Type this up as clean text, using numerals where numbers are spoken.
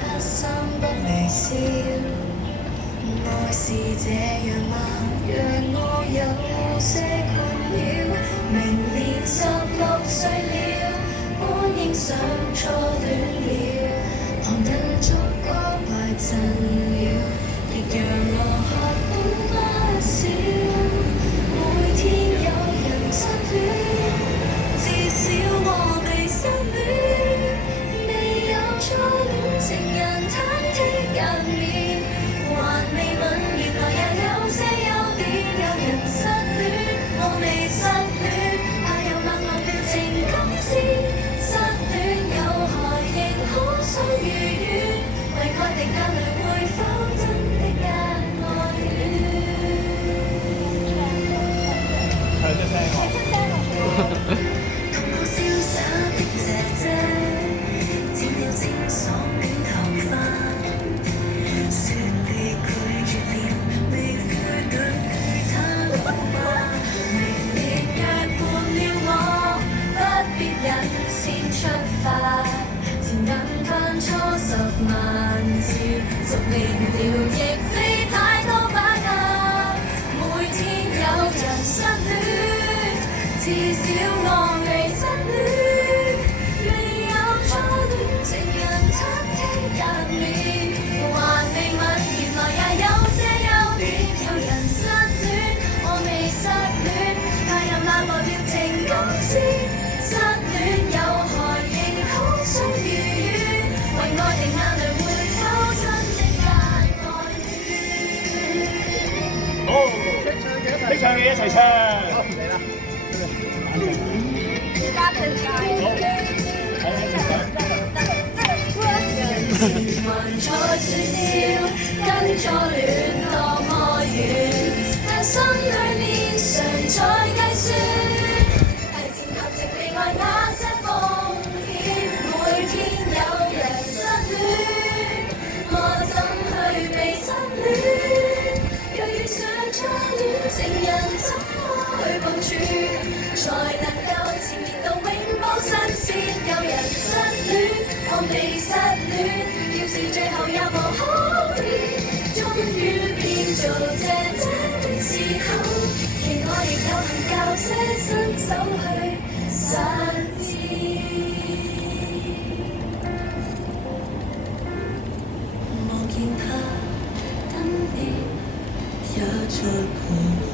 刻心不微笑，愛是這樣嗎？讓我有些困擾。明年16歲了，本應想初戀了，旁人逐個排陣了，亦讓我學懂不少。每天有人失戀，至少我未失戀，未有初戀情人忐忑入面，還未吻，原來也有些優點。有人失戀，我未失戀，怕有冷漠表情感知，失戀有害仍可想如願，為愛的眼淚會否真的格外暖？係出聲喎！同我瀟灑的姐姐，剪掉清爽短頭髮，說被拒絕了，未悔對他好嗎？明年約伴了我，不必人先出發，前緊翻初10萬字，熟練了亦非太多把握。每天有人失戀，至少我未失戀，未有初戀情人忐忑入面，還未吻，原來也有些優點。有人失戀，我未失戀，太有冷漠表情感知，失戀有害仍好想如願，為愛的眼淚會否真的格外暖？好，識唱嘅一齊唱。好，嚟啦！加對界。好，還在説笑，跟初戀多麼遠，但心裏面常在計算，提前及直被愛那些風險。每天有人失戀，我怎去被失戀？若遇上初戀情人，怎麼去部署，才能夠纏綿到永保新鮮？有人失戀，我未失戀，要是最後也無可免，終於變做姐姐的時候，期我亦有幸教些新手去實踐。望見他燈別也在旁。